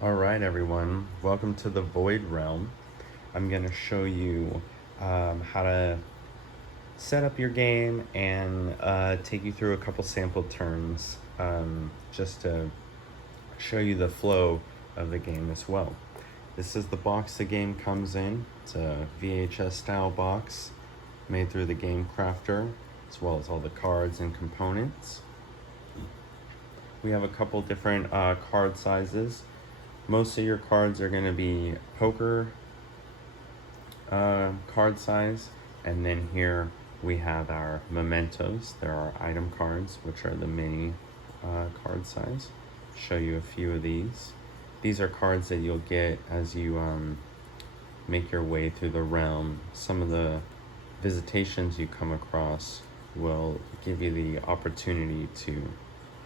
Alright everyone, welcome to the Void Realm. I'm going to show you how to set up your game and take you through a couple sample turns just to show you the flow of the game as well. This is the box the game comes in. It's a VHS style box made through the Game Crafter, as well as all the cards and components. We have a couple different card sizes. Most of your cards are going to be poker card size, and then here we have our mementos. There are item cards, which are the mini card size. Show you a few of these. These are cards that you'll get as you make your way through the realm. Some of the visitations you come across will give you the opportunity to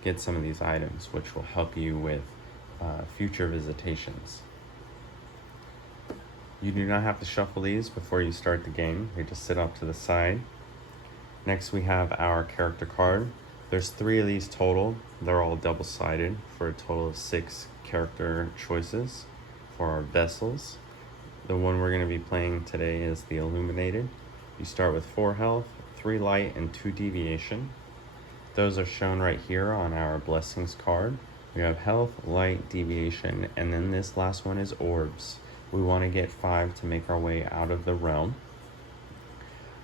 get some of these items, which will help you with future visitations. You do not have to shuffle these before you start the game. They just sit off to the side. Next we have our character card. There's 3 of these total. They're all double-sided for a total of 6 character choices for our vessels. The one we're going to be playing today is the Illuminated. You start with 4 health, 3 light, and 2 deviation. Those are shown right here on our blessings card. We have health, light, deviation, and then this last one is orbs. We want to get 5 to make our way out of the realm.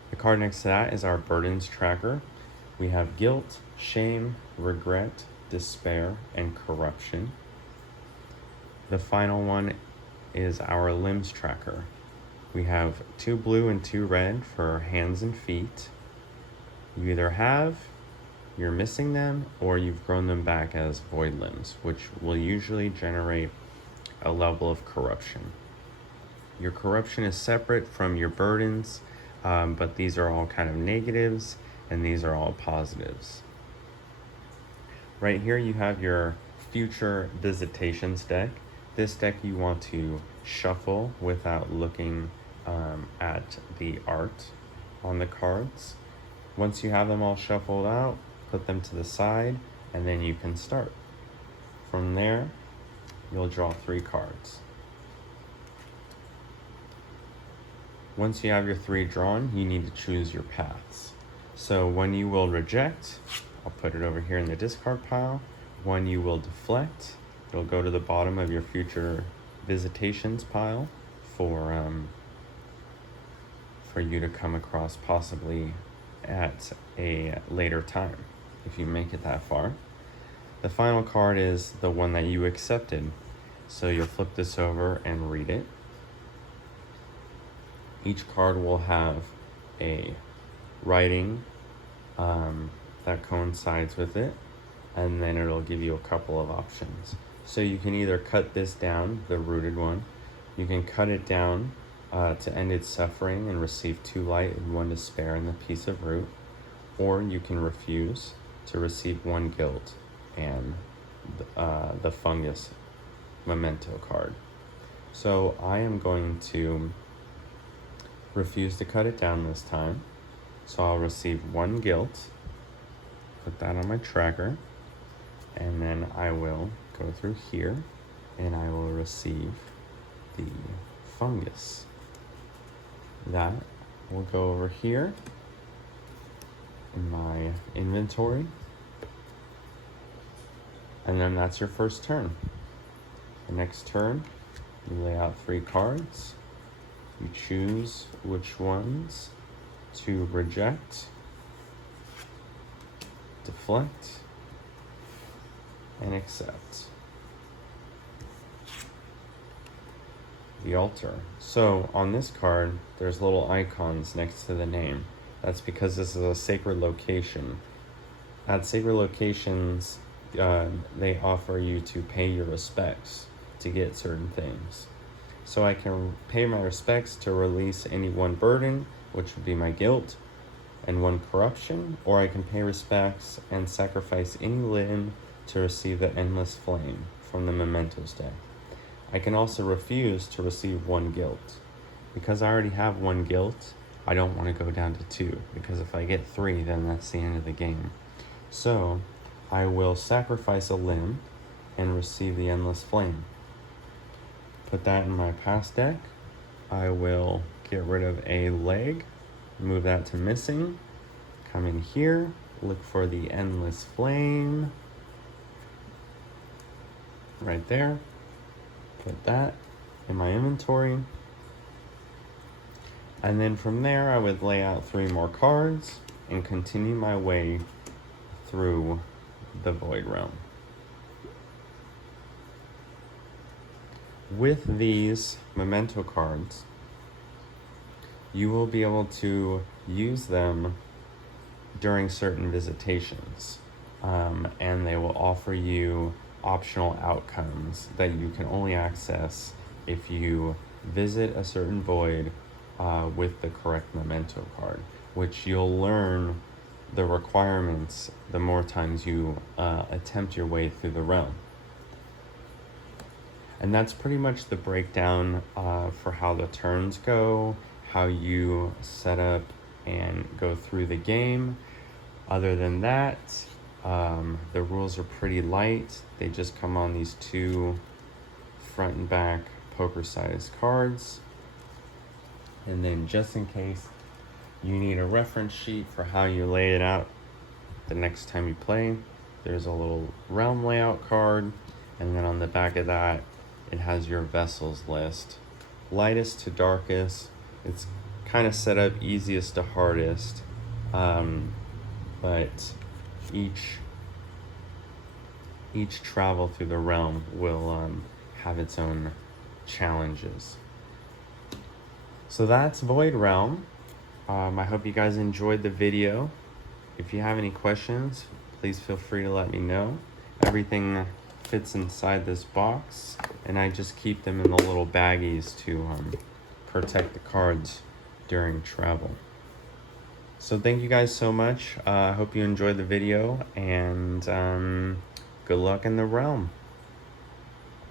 The card next to that is our burdens tracker. We have guilt, shame, regret, despair, and corruption. The final one is our limbs tracker. We have 2 blue and 2 red for hands and feet. You either have, you're missing them, or you've grown them back as void limbs, which will usually generate a level of corruption. Your corruption is separate from your burdens, but these are all kind of negatives and these are all positives. Right here you have your future visitations deck. This deck you want to shuffle without looking at the art on the cards. Once you have them all shuffled out, put them to the side, and then you can start. From there, you'll draw 3 cards. Once you have your 3 drawn, you need to choose your paths. So one you will reject, I'll put it over here in the discard pile. One you will deflect, it'll go to the bottom of your future visitations pile for you to come across possibly at a later time, if you make it that far. The final card is the one that you accepted. So you'll flip this over and read it. Each card will have a writing that coincides with it, and then it'll give you a couple of options. So you can either cut this down, the rooted one. You can cut it down to end its suffering and receive 2 light and 1 despair in the piece of root, or you can refuse to receive 1 guilt and the fungus memento card. So I am going to refuse to cut it down this time, so I'll receive 1 guilt, put that on my tracker, and then I will go through here and I will receive the fungus. That will go over here in my inventory, and then that's your first turn. The next turn, you lay out 3 cards. You choose which ones to reject, deflect, and accept. The altar. So on this card, there's little icons next to the name. That's because this is a sacred location. At sacred locations, they offer you to pay your respects to get certain things. So I can pay my respects to release any 1 burden, which would be my guilt, and 1 corruption, or I can pay respects and sacrifice any limb to receive the endless flame from the mementos deck. I can also refuse to receive 1 guilt. Because I already have 1 guilt, I don't want to go down to 2, because if I get 3, then that's the end of the game. So I will sacrifice a limb and receive the endless flame. Put that in my pass deck. I will get rid of a leg, move that to missing. Come in here, look for the Endless Flame. Right there. Put that in my inventory. And then from there, I would lay out 3 more cards and continue my way through the Void Realm. With these memento cards, you will be able to use them during certain visitations, and they will offer you optional outcomes that you can only access if you visit a certain void with the correct memento card, which you'll learn the requirements the more times you attempt your way through the realm. And that's pretty much the breakdown for how the turns go, how you set up and go through the game. Other than that, the rules are pretty light. They just come on these 2 front and back poker-sized cards. And then just in case you need a reference sheet for how you lay it out the next time you play, there's a little realm layout card. And then on the back of that, it has your vessels list. Lightest to darkest. It's kind of set up easiest to hardest. But each travel through the realm will have its own challenges. So that's Void Realm. I hope you guys enjoyed the video. If you have any questions, please feel free to let me know. Everything fits inside this box, and I just keep them in the little baggies to protect the cards during travel. So thank you guys so much. I hope you enjoyed the video, and good luck in the realm.